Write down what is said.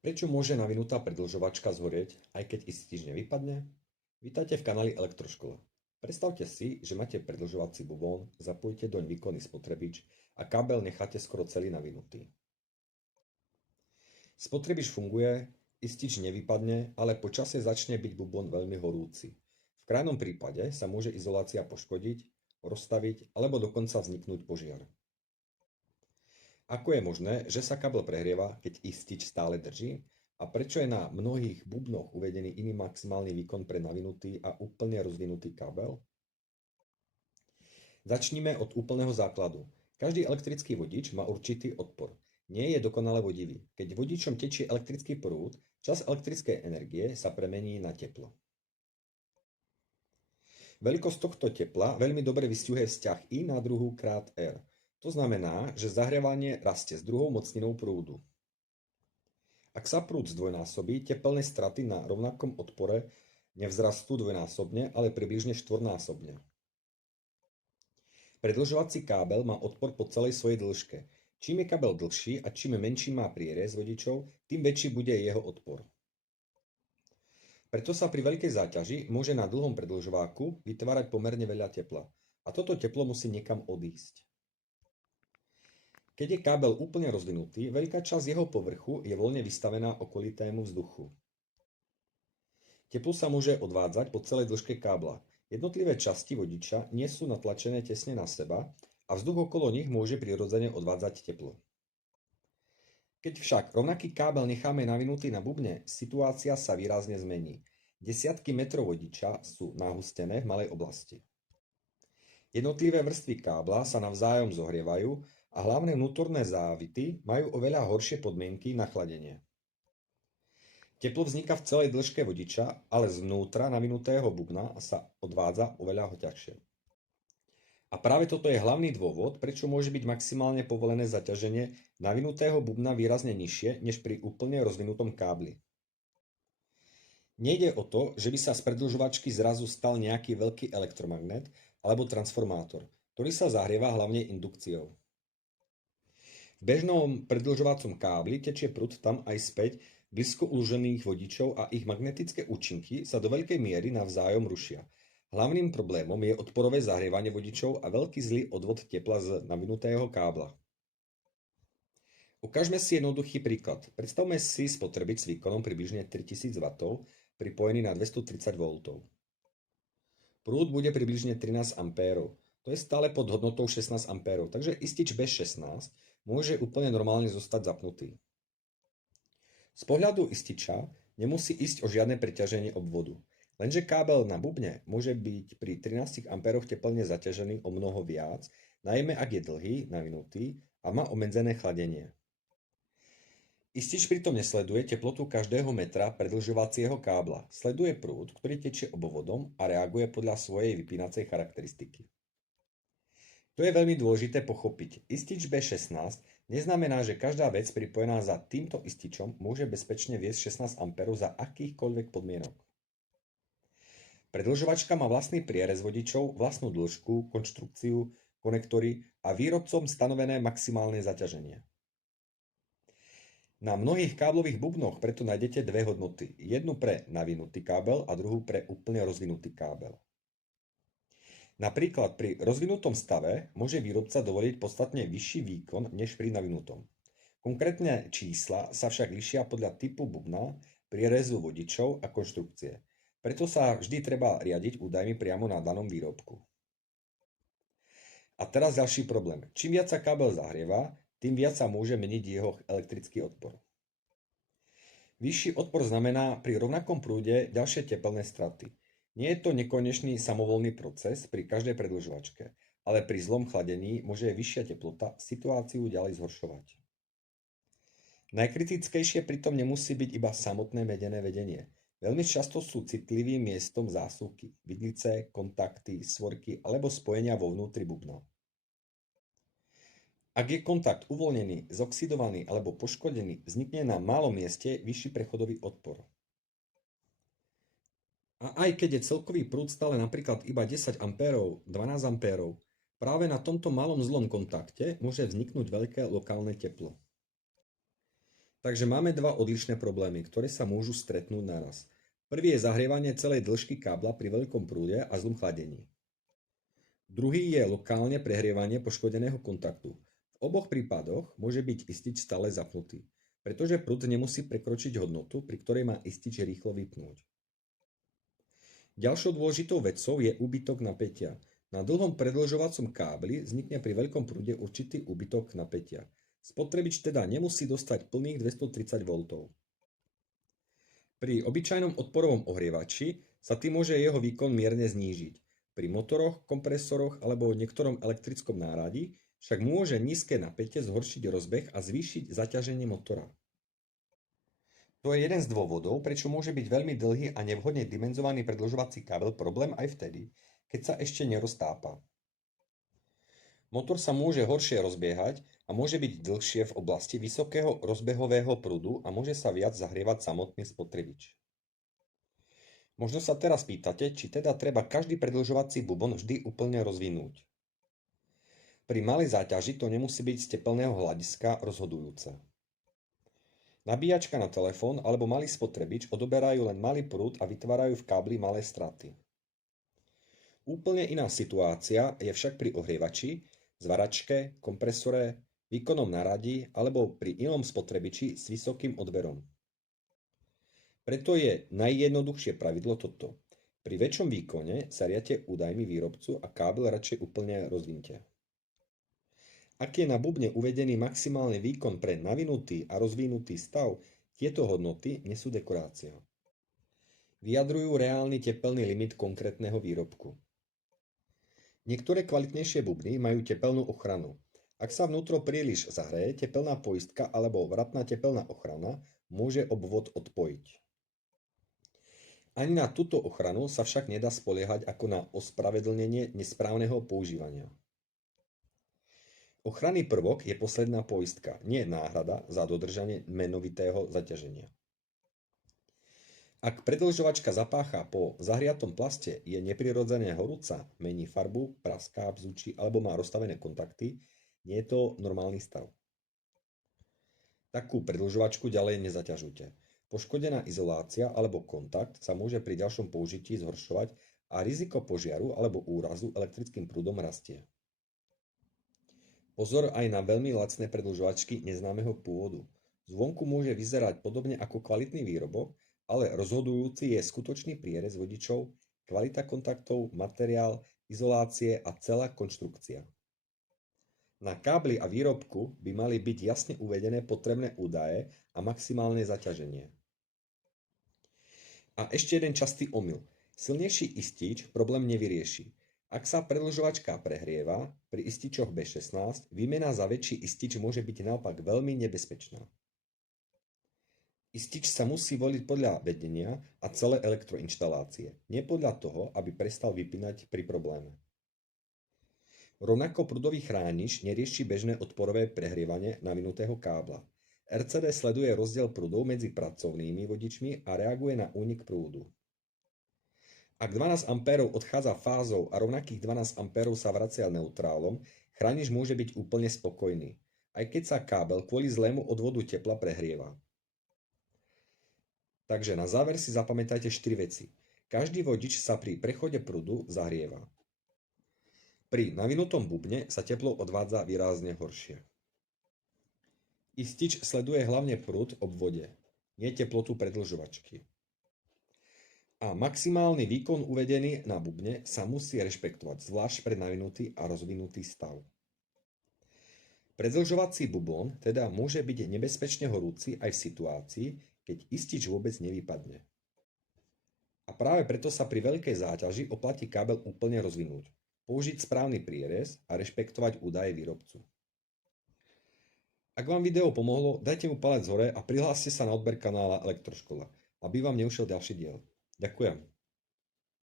Prečo môže navinutá predĺžovačka zhorieť, aj keď istič nevypadne? Vítajte v kanáli Elektroškola. Predstavte si, že máte predĺžovací bubón, zapojíte doň výkonný spotrebič a kábel necháte skoro celý navinutý. Spotrebič funguje, istič nevypadne, ale po čase začne byť bubón veľmi horúci. V krajnom prípade sa môže izolácia poškodiť, roztaviť alebo dokonca vzniknúť požiar. Ako je možné, že sa kábel prehrieva, keď istič stále drží? A prečo je na mnohých bubnoch uvedený iný maximálny výkon pre navinutý a úplne rozvinutý kábel? Začnime od úplného základu. Každý elektrický vodič má určitý odpor. Nie je dokonale vodivý. Keď vodičom tečie elektrický prúd, čas elektrickej energie sa premení na teplo. Veľkosť tohto tepla veľmi dobre vystihuje vzťah I na druhu krát R. To znamená, že zahrievanie rastie s druhou mocninou prúdu. Ak sa prúd zdvojnásobí, tepelné straty na rovnakom odpore nevzrastú dvojnásobne, ale približne štvornásobne. Predĺžovací kábel má odpor po celej svojej dĺžke. Čím je kábel dlhší a čím menší má prierez vodičov, tým väčší bude jeho odpor. Preto sa pri veľkej záťaži môže na dlhom predĺžováku vytvárať pomerne veľa tepla. A toto teplo musí niekam odísť. Keď je kábel úplne rozvinutý, veľká časť jeho povrchu je voľne vystavená okolitému vzduchu. Teplo sa môže odvádzať po celej dĺžke kábla. Jednotlivé časti vodiča nie sú natlačené tesne na seba a vzduch okolo nich môže prirodzene odvádzať teplo. Keď však rovnaký kábel necháme navinutý na bubne, situácia sa výrazne zmení. Desiatky metrov vodiča sú nahustené v malej oblasti. Jednotlivé vrstvy kábla sa navzájom zohrievajú a hlavné vnútorné závity majú oveľa horšie podmienky na chladenie. Teplo vzniká v celej dĺžke vodiča, ale zvnútra navinutého bubna sa odvádza oveľa ťažšie. A práve toto je hlavný dôvod, prečo môže byť maximálne povolené zaťaženie navinutého bubna výrazne nižšie než pri úplne rozvinutom kábli. Nejde o to, že by sa z predĺžovačky zrazu stal nejaký veľký elektromagnet alebo transformátor, ktorý sa zahrieva hlavne indukciou. V bežnom predĺžovacom kábli tečie prúd tam aj späť blízko uložených vodičov a ich magnetické účinky sa do veľkej miery navzájom rušia. Hlavným problémom je odporové zahrievanie vodičov a veľký zlý odvod tepla z navinutého kábla. Ukážme si jednoduchý príklad. Predstavme si spotrebič s výkonom približne 3000 W pripojený na 230 V. Prúd bude približne 13 A. To je stále pod hodnotou 16 A, takže istič bez 16 môže úplne normálne zostať zapnutý. Z pohľadu ističa nemusí ísť o žiadne preťaženie obvodu, lenže kábel na bubne môže byť pri 13 A teplne zaťažený o mnoho viac, najmä ak je dlhý, navinutý a má obmedzené chladenie. Istič pritom nesleduje teplotu každého metra predĺžovacieho kábla, sleduje prúd, ktorý tečie obvodom a reaguje podľa svojej vypínacej charakteristiky. To je veľmi dôležité pochopiť. Istič B16 neznamená, že každá vec pripojená za týmto ističom môže bezpečne viesť 16 A za akýchkoľvek podmienok. Predĺžovačka má vlastný prierez vodičov, vlastnú dĺžku, konštrukciu, konektory a výrobcom stanovené maximálne zaťaženie. Na mnohých káblových bubnoch preto nájdete dve hodnoty. Jednu pre navinutý kábel a druhú pre úplne rozvinutý kábel. Napríklad pri rozvinutom stave môže výrobca dovoliť podstatne vyšší výkon než pri navinutom. Konkrétne čísla sa však líšia podľa typu bubna, prierezu vodičov a konštrukcie. Preto sa vždy treba riadiť údajmi priamo na danom výrobku. A teraz ďalší problém. Čím viac sa kábel zahrieva, tým viac sa môže meniť jeho elektrický odpor. Vyšší odpor znamená pri rovnakom prúde ďalšie tepelné straty. Nie je to nekonečný samovolný proces pri každej predĺžovačke, ale pri zlom chladení môže vyššia teplota situáciu ďalej zhoršovať. Najkritickejšie pritom nemusí byť iba samotné medené vedenie. Veľmi často sú citlivým miestom zásuvky, vidlice, kontakty, svorky alebo spojenia vo vnútri bubna. Ak je kontakt uvoľnený, zoxidovaný alebo poškodený, vznikne na malom mieste vyšší prechodový odpor. A aj keď je celkový prúd stále napríklad iba 10 A, 12 A, práve na tomto malom zlom kontakte môže vzniknúť veľké lokálne teplo. Takže máme dva odlišné problémy, ktoré sa môžu stretnúť naraz. Prvý je zahrievanie celej dĺžky kábla pri veľkom prúde a zlom chladení. Druhý je lokálne prehrievanie poškodeného kontaktu. V oboch prípadoch môže byť istič stále zapnutý, pretože prúd nemusí prekročiť hodnotu, pri ktorej má istič rýchlo vypnúť. Ďalšou dôležitou vecou je úbytok napätia. Na dlhom predĺžovacom kábli vznikne pri veľkom prúde určitý úbytok napätia. Spotrebič teda nemusí dostať plných 230 V. Pri obyčajnom odporovom ohrievači sa tým môže jeho výkon mierne znížiť. Pri motoroch, kompresoroch alebo niektorom elektrickom náradí však môže nízke napätie zhoršiť rozbeh a zvýšiť zaťaženie motora. To je jeden z dôvodov, prečo môže byť veľmi dlhý a nevhodne dimenzovaný predĺžovací kábel problém aj vtedy, keď sa ešte neroztápa. Motor sa môže horšie rozbiehať a môže byť dlhšie v oblasti vysokého rozbehového prúdu a môže sa viac zahrievať samotný spotrebič. Možno sa teraz pýtate, či teda treba každý predĺžovací bubon vždy úplne rozvinúť. Pri malej záťaži to nemusí byť z tepelného hľadiska rozhodujúce. Nabíjačka na telefón alebo malý spotrebič odoberajú len malý prúd a vytvárajú v kábli malé straty. Úplne iná situácia je však pri ohrievači, zvaračke, kompresore, výkonnom náradí alebo pri inom spotrebiči s vysokým odberom. Preto je najjednoduchšie pravidlo toto. Pri väčšom výkone sa riadte údajmi výrobcu a kábel radšej úplne rozvinte. Ak je na bubne uvedený maximálny výkon pre navinutý a rozvinutý stav, tieto hodnoty nie sú dekorácia. Vyjadrujú reálny tepelný limit konkrétneho výrobku. Niektoré kvalitnejšie bubny majú tepelnú ochranu. Ak sa vnútro príliš zahreje, tepelná poistka alebo vratná tepelná ochrana môže obvod odpojiť. Ani na túto ochranu sa však nedá spoliehať ako na ospravedlnenie nesprávneho používania. Ochranný prvok je posledná poistka, nie náhrada za dodržanie menovitého zaťaženia. Ak predĺžovačka zapácha po zahriatom plaste, je neprirodzene horúca, mení farbu, praská, bzučí alebo má rozstavené kontakty, nie je to normálny stav. Takú predĺžovačku ďalej nezaťažujte. Poškodená izolácia alebo kontakt sa môže pri ďalšom použití zhoršovať a riziko požiaru alebo úrazu elektrickým prúdom rastie. Pozor aj na veľmi lacné predĺžovačky neznámeho pôvodu. Zvonku môže vyzerať podobne ako kvalitný výrobok, ale rozhodujúci je skutočný prierez vodičov, kvalita kontaktov, materiál, izolácie a celá konštrukcia. Na kábli a výrobku by mali byť jasne uvedené potrebné údaje a maximálne zaťaženie. A ešte jeden častý omyl. Silnejší istič problém nevyrieši. Ak sa predĺžovačka prehrieva, pri ističoch B16, výmena za väčší istič môže byť naopak veľmi nebezpečná. Istič sa musí voliť podľa vedenia a celé elektroinštalácie, nie podľa toho, aby prestal vypínať pri probléme. Rovnako prúdový chránič nerieši bežné odporové prehrievanie navinutého kábla. RCD sleduje rozdiel prúdov medzi pracovnými vodičmi a reaguje na únik prúdu. Ak 12 A odchádza fázou a rovnakých 12 A sa vracia neutrálom, chránič môže byť úplne spokojný, aj keď sa kábel kvôli zlému odvodu tepla prehrieva. Takže na záver si zapamätajte 4 veci. Každý vodič sa pri prechode prúdu zahrieva. Pri navinutom bubne sa teplo odvádza výrazne horšie. Istič sleduje hlavne prúd v obvode, nie teplotu predĺžovačky. A maximálny výkon uvedený na bubne sa musí rešpektovať, zvlášť pre navinutý a rozvinutý stav. Predĺžovací bubon teda môže byť nebezpečne horúci aj v situácii, keď istič vôbec nevypadne. A práve preto sa pri veľkej záťaži oplatí kábel úplne rozvinúť, použiť správny prierez a rešpektovať údaje výrobcu. Ak vám video pomohlo, dajte mu palec hore a prihláste sa na odber kanála Elektroškola, aby vám neušiel ďalší diel. Ďakujem.